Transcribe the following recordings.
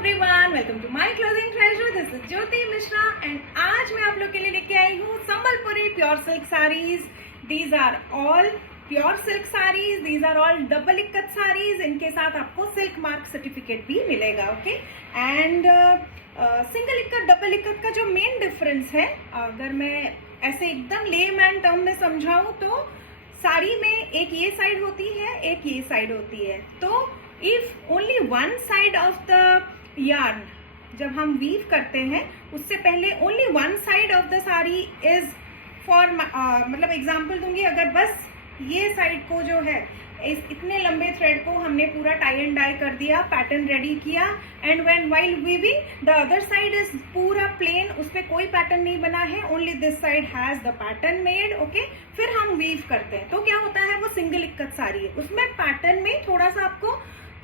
Everyone, welcome to my clothing treasure. This is Jyoti Mishra and आज मैं आप लोग के लिए लेके आई हूँ Sambalpuri pure silk saris. These are all pure silk saris, these are all double ikat saris. इनके साथ आपको सिल्क मार्क सर्टिफिकेट भी मिलेगा, okay. And single ikat double ikat का जो मेन डिफरेंस है, अगर मैं ऐसे एकदम लेमैन टर्म में समझाऊं तो साड़ी में एक ये साइड होती है, एक ये साइड होती है। तो if only one side of the yarn, जब हम वीव करते हैं उससे पहले only one side of the sari is for, मतलब एग्जांपल दूंगी, अगर बस ये साइड को जो है इतने लंबे थ्रेड को हमने पूरा टाई एंड डाई कर दिया, पैटर्न रेडी किया, and when while weaving the other side is पूरा प्लेन, उस पर कोई पैटर्न नहीं बना है, only this side has the pattern made, okay. फिर हम वीव करते हैं तो क्या होता है, वो सिंगल इक्कत साड़ी है। उसमें पैटर्न में थोड़ा सा आपको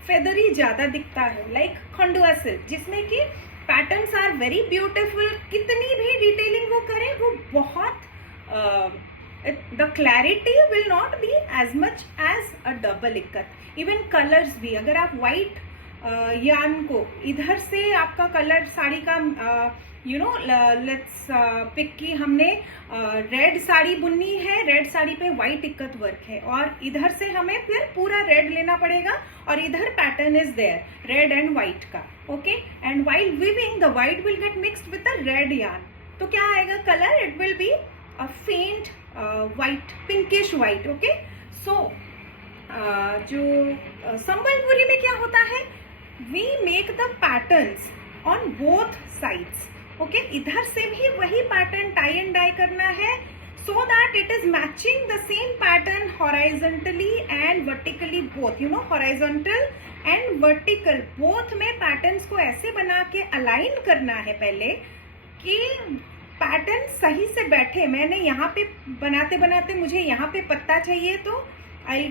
फेदरी ज्यादा दिखता है, लाइक खंडुआ सिल्क, जिसमें कि पैटर्न्स आर वेरी ब्यूटीफुल। कितनी भी डिटेलिंग वो करें, वो बहुत the clarity will not be as much as a double ikat. Even colours भी, अगर आप व्हाइट यार्न को इधर से आपका कलर साड़ी का लेट्स पिक की हमने रेड साड़ी बुननी है, रेड साड़ी पे व्हाइट इक्कत वर्क है, और इधर से हमें फिर पूरा रेड लेना पड़ेगा और इधर pattern is there red and white का, okay. And while weaving the white will get mixed with the red yarn, तो क्या आएगा colour, it will be a faint white, pinkish white, okay। So जो संबलपुरी में क्या होता है, we make the patterns on both sides, okay। इधर से भी वही पैटर्न टाई एंड डाई करना है, so that it is matching the same pattern horizontally and vertically both, you know, horizontal and vertical both में पैटर्न्स को ऐसे बना के अलाइन करना है पहले कि पैटर्न सही से बैठे। मैंने यहाँ पे बनाते बनाते मुझे यहाँ पे पत्ता चाहिए तो आई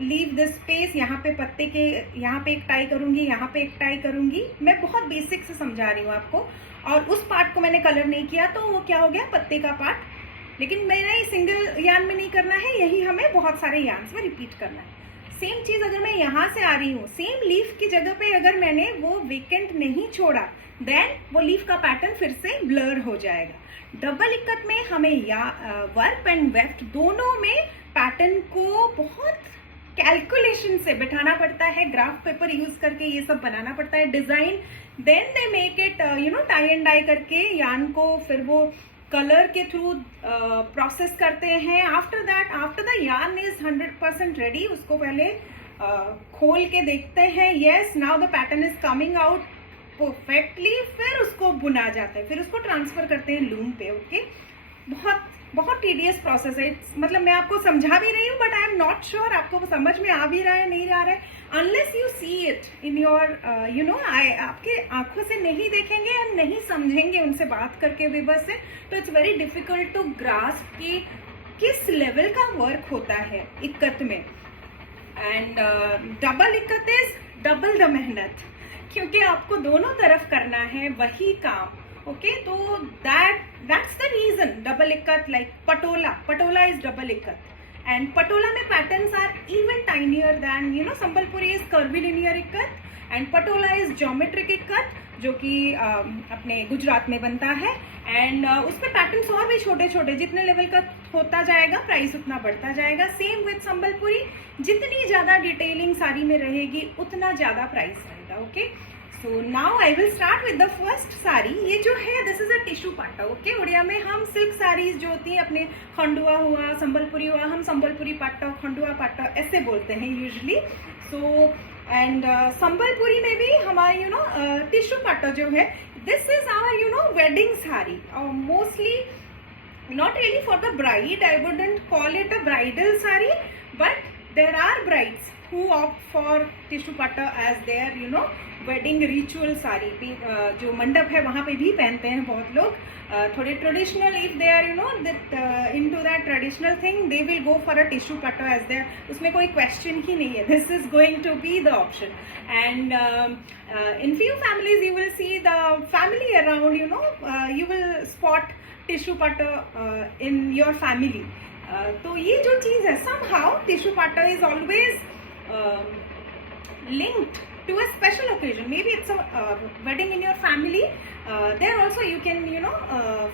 लीव दिस स्पेस, यहाँ पे पत्ते के यहाँ पे एक टाई करूंगी, यहाँ पे एक टाई करूंगी। मैं बहुत बेसिक से समझा रही हूँ आपको, और उस पार्ट को मैंने कलर नहीं किया तो वो क्या हो गया, पत्ते का पार्ट। लेकिन मैंने सिंगल यार्न में नहीं करना है, यही हमें बहुत सारे यार्न्स में रिपीट करना है। सेम चीज अगर मैं यहाँ से आ रही हूँ, सेम लीफ की जगह पे अगर मैंने वो वेकेंट नहीं छोड़ा, देन वो लीफ का पैटर्न फिर से ब्लर हो जाएगा। डबल इक्कत में हमें वर्क एंड वेफ्ट दोनों में पैटर्न को बहुत कैलकुलेशन से बिठाना पड़ता है, ग्राफ पेपर यूज करके ये सब बनाना पड़ता है design. Then they make it tie and dye करके यार्न को फिर वो कलर के थ्रू प्रोसेस करते हैं। After that, after the yarn is 100% ready, उसको पहले खोल के देखते हैं, yes now the pattern is coming out perfectly, फिर उसको बुना जाता है, फिर उसको ट्रांसफर करते हैं लूम पे, ओके। बहुत बहुत टीडियस प्रोसेस है, मतलब मैं आपको समझा भी रही हूँ but I am not sure आपको समझ में आ भी रहा है नहीं आ रहा है, unless you see it in your आपके आंखों से नहीं देखेंगे एंड नहीं समझेंगे उनसे बात करके विवर से, तो it's very difficult to grasp कि किस लेवल का वर्क होता है इक्कत में। And double ikat is double the मेहनत, क्योंकि आपको दोनों तरफ करना है वही काम, ओके। तो that's the reason double ikat, like Patola is double ikat, and Patola में patterns are even tinier than Sambalpuri is curvilinear ikat, and Patola is geometric ikat जो कि अपने गुजरात में बनता है। एंड उसमें पैटर्न्स और भी छोटे छोटे, जितने लेवल का होता जाएगा प्राइस उतना बढ़ता जाएगा। सेम विथ संबलपुरी, जितनी ज्यादा डिटेलिंग साड़ी में रहेगी उतना ज्यादा प्राइस रहेगा, okay. So now I will start with the first sari. ये जो है दिस इज अ टिश्यू पाटा, ओके। उड़िया में हम सिल्क साड़ीज जो होती हैं, अपने खंडुआ हुआ, संबलपुरी हुआ, हम संबलपुरी पाटा, खंडुआ पाटा ऐसे बोलते हैं यूजुअली। सो एंड संबलपुरी में भी हमारी टिश्यू पाटा जो है, this is our wedding sari, mostly not really for the bride, I wouldn't call it a bridal sari, but there are brides who opt for tissue patta as their wedding ritual sari भी, जो मंडप है वहां पे भी पहनते हैं बहुत लोग, थोड़े traditional, if they are into that traditional thing, they will go for a tissue patta as their, उसमें कोई question ही नहीं है, this is going to be the option। And in few families you will see the family around, you will spot tissue पाटा in your family. तो ये जो चीज है, somehow टिश्यू पाटा is always linked to a special occasion. Maybe it's a wedding in your family. There also you can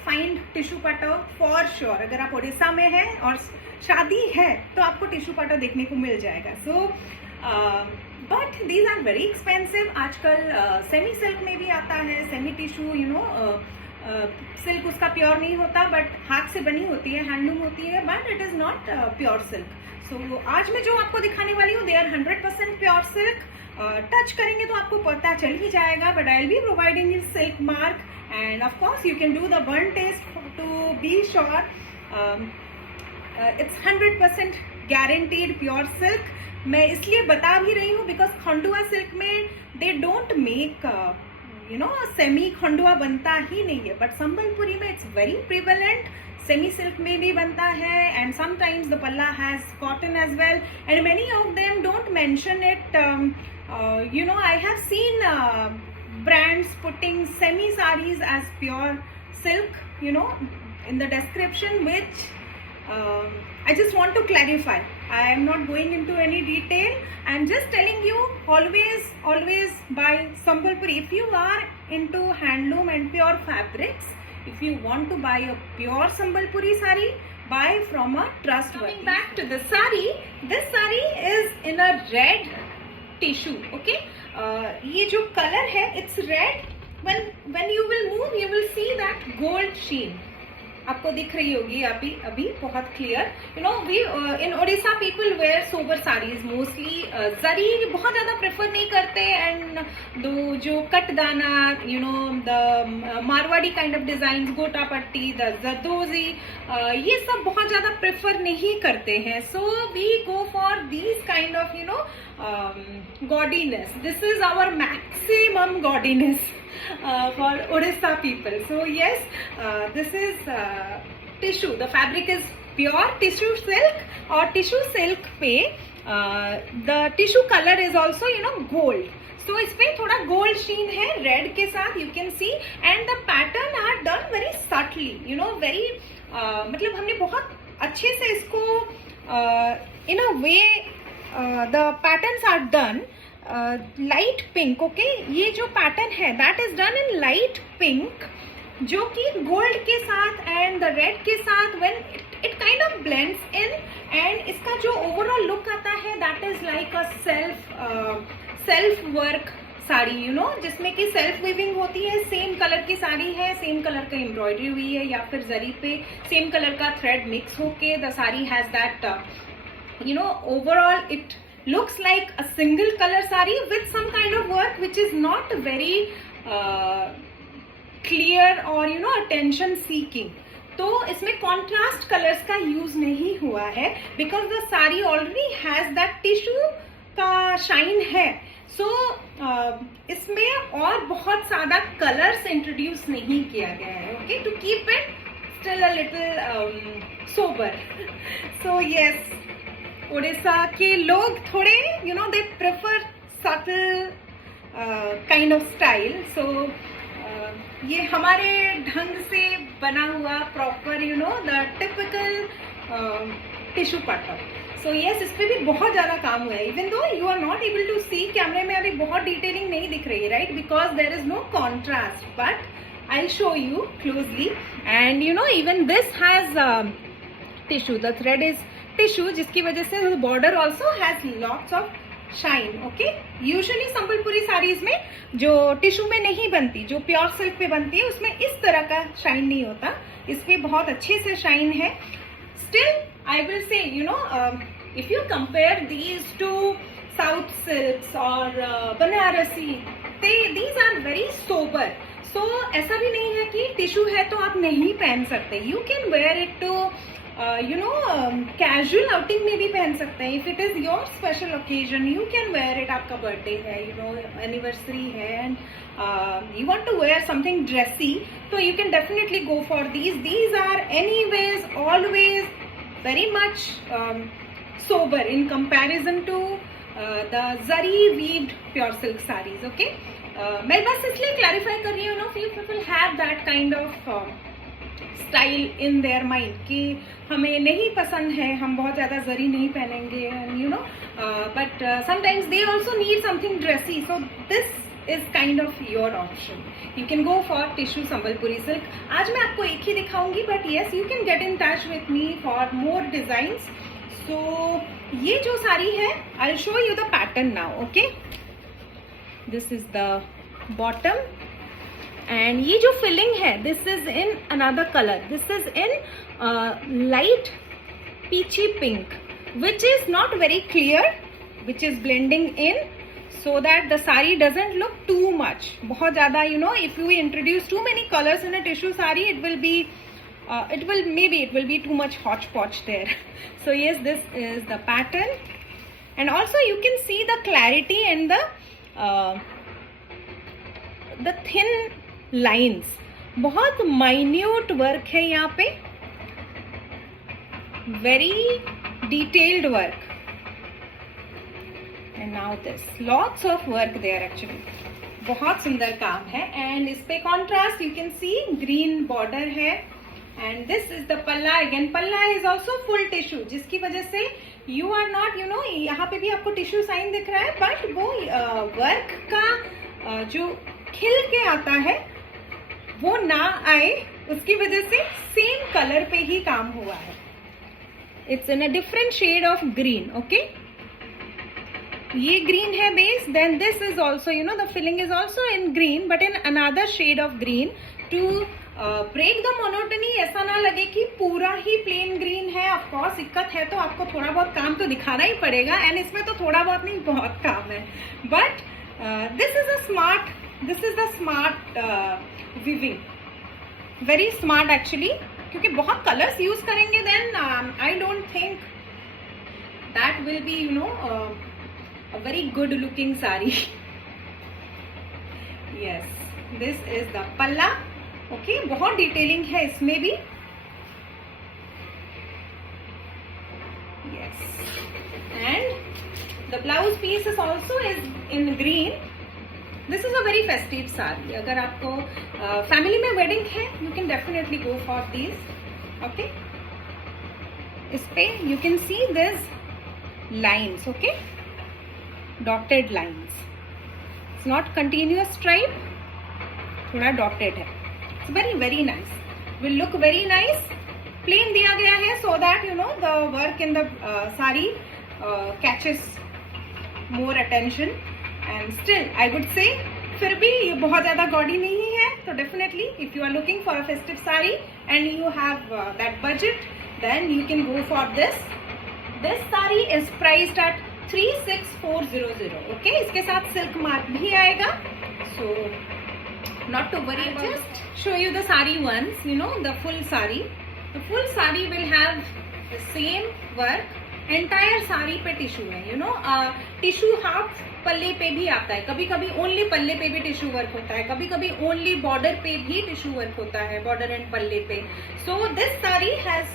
find tissue patta for sure. अगर आप उड़ीसा में हैं और शादी है तो आपको टिश्यू पाटा देखने को मिल जाएगा. So but these are very expensive. आजकल सेमी सिल्क में भी आता है, सेमी टिश्यू सिल्क उसका प्योर नहीं होता बट हाथ से बनी होती है, हैंडलूम होती है, but it is not pure silk. So आज मैं जो आपको दिखाने वाली हूँ, they are 100% pure silk. Touch करेंगे तो आपको पता चल ही जाएगा, but I will be providing you silk mark and of course you can do the burn test to be sure. It's 100% guaranteed pure silk. मैं इसलिए बता भी रही हूँ बिकॉज खंडुआ सिल्क में they don't make semi Khandua बनता ही नहीं है, बट संबलपुरी में it's very prevalent. Semi silk में भी बनता है and sometimes the palla has cotton as well and many of them don't mention it. I have seen brands putting semi sarees as pure silk, in the description, which I just want to clarify. I am not going into any detail. I am just telling you, always buy Sambalpuri. If you are into handloom and pure fabrics, if you want to buy a pure Sambalpuri saree, buy from a trustworthy. Coming back to the saree, this saree is in a red tissue. Okay, ये जो color है, it's red. When you will move, you will see that gold sheen. आपको दिख रही होगी अभी बहुत clear. We in Odisha people wear sober saris mostly. Zari बहुत ज्यादा प्रेफर नहीं करते एंड दो जो कट दाना, the Marwari kind of design, गोटा पट्टी, द जरदोजी, ये सब बहुत ज्यादा प्रेफर नहीं करते हैं. So we go for these kind of gaudiness. This is our maximum gaudiness for Odisha people. So yes, this is tissue. The fabric is pure tissue silk. और tissue silk पे the tissue color is also gold. So इसमें थोड़ा gold sheen है red के साथ, you can see, and the pattern are done very subtly. Very मतलब हमने बहुत अच्छे से इसको in a way the patterns are done. Light pink. Okay, ये जो पैटर्न है that is done in light pink, जो कि गोल्ड के साथ एंड द रेड के साथ when it kind of blends in, and इसका जो ओवरऑल लुक आता है that is like a self work sari, जिसमें कि सेल्फ वीविंग होती है. सेम कलर की साड़ी है, सेम कलर का एम्ब्रॉयडरी हुई है या फिर जरी पे सेम कलर का थ्रेड मिक्स होके the sari has that overall it looks like a single color saree with some kind of work which is not very clear or attention seeking. तो इसमें contrast colors का use नहीं हुआ है because the saree already has that tissue का shine है. So इसमें और बहुत ज्यादा colors introduce नहीं किया गया है. Okay, to keep it still a little sober. So yes, Orissa के लोग थोड़े they prefer subtle kind of style. So ये हमारे ढंग से बना हुआ proper the typical tissue patta. So yes, इस पे भी बहुत ज्यादा काम हुआ है. Even though you are not able to see, कैमरे में अभी बहुत डिटेलिंग नहीं दिख रही है, right? Because there is no contrast. But I'll show you closely. And even this has tissue. The thread is tissue, जिसकी वजह से border also has lots of shine. Okay, usually Sambalpuri saris में जो टिश्यू में नहीं बनती, जो प्योर सिल्क पे बनती है, उसमें इस तरह का शाइन नहीं होता. इस पे बहुत अच्छे से शाइन है. Still I will say if you compare these to south silks और Banarasi, these are very sober. So ऐसा भी नहीं है कि टिश्यू है तो आप नहीं पहन सकते. You can wear it to casual outing में भी पहन सकते हैं. If it is your special occasion you can wear it. आपका बर्थडे है, एनिवर्सरी है and you want to wear something dressy, तो you can definitely go for these are anyways always very much sober in comparison to the zari weaved pure silk saris. Okay, मैं बस इसलिए clarify कर रही हूँ, few people have that kind of style in their mind कि हमें नहीं पसंद है, हम बहुत ज़्यादा जरी नहीं पहनेंगे, and you know but sometimes they also need something dressy, so this is kind of your option. You can go for tissue Sambalpuri silk. आज मैं आपको एक ही दिखाऊंगी, but yes you can get in touch with me for more designs. So ये जो साड़ी है, I will show you the pattern now. Okay, this is the bottom, and ये जो फिलिंग है, this is in another colour. This is in light peachy pink, which is not very clear, which is blending in so that the sari doesn't look too much. बहुत ज़्यादा, you know, if we introduce too many colors in a tissue sari, it will be too much hodgepodge there. So yes, this is the pattern, and also you can see the clarity and the thin lines. बहुत minute work है यहाँ पे, very detailed work, and now this lots of work there actually. बहुत सुंदर काम है, and इस पे contrast you can see green border है, and this is the palla. Again palla is also full tissue, जिसकी वजह से you are not, you know, यहाँ पे भी आपको tissue sign दिख रहा है, but वो work का जो खिल के आता है वो ना आए, उसकी वजह से सेम कलर पे ही काम हुआ है. It's in a different shade of green. Okay, ये green है base, then this is also, you know, the filling is also in green, but in another shade of green to break the monotony. ऐसा ना लगे कि पूरा ही plain green है. Of course दिक्कत है तो आपको थोड़ा बहुत काम तो दिखाना ही पड़ेगा, and इसमें तो थोड़ा बहुत नहीं, बहुत काम है. But this is a smart weaving, very smart actually. क्योंकि बहुत कलर्स यूज करेंगे, then I don't think that will be, you know, a very good looking sari. Yes, this is the palla. Okay, बहुत डिटेलिंग है इसमें भी. Yes, and the blouse piece is also is in green. This is a very festive sari. अगर आपको family में wedding है, you can definitely go for these. Okay, इस पे you can see this lines. Okay, dotted lines. It's not continuous stripe, थोड़ा dotted है. It's very very nice, will look very nice. Plain दिया गया है so that you know the work in the sari catches more attention. And still I would say फिर भी ये बहुत ज्यादा गॉडी नहीं है. तो definitely if you are looking for a festive sari and you have that budget, then you can go for this. This sari is priced at 36400. Okay, इसके साथ सिल्क मार्क भी आएगा. So not to worry about. Just show you the sari once, you know, the full sari. The full sari will have the same work. Entire sari पे tissue है, you know. Tissue half पल्ले पे भी आता है, कभी कभी ओनली पल्ले पे भी टिश्यू वर्क होता है, कभी कभी ओनली बॉर्डर पे भी टिश्यू वर्क होता है, बॉर्डर एंड पल्ले पे. So this sari has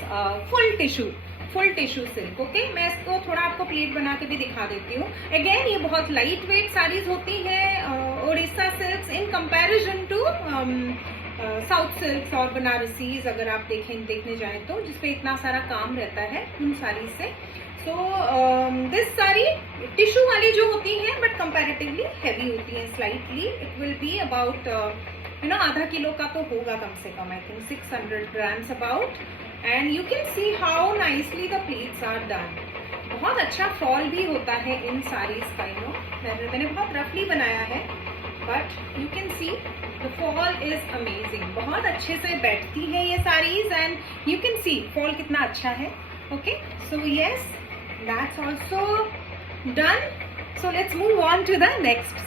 full tissue silk. Okay, मैं इसको थोड़ा आपको प्लेट बना के भी दिखा देती हूँ. अगेन ये बहुत लाइट वेट साड़ीज होती है Odisha silks in comparison to south silks और बनारसीज. अगर आप देखने जाएं तो जिसपे इतना सारा काम रहता है उन साड़ी से. सो दिस साड़ी टिश्यू वाली जो होती है, बट कंपैरेटिवली हैवी होती है slightly. It will be about, you know, आधा किलो का तो होगा कम से कम. I think 600 grams about. And you can see how nicely the pleats are done. बहुत अच्छा फॉल भी होता है इन साड़ीज का. यू नो, मैंने बहुत रफली बनाया है, but you can see the fall is amazing. बहुत अच्छे से बैठती है ये saris, and you can C fall कितना अच्छा है. Okay, so yes, that's also done. So let's move on to the next.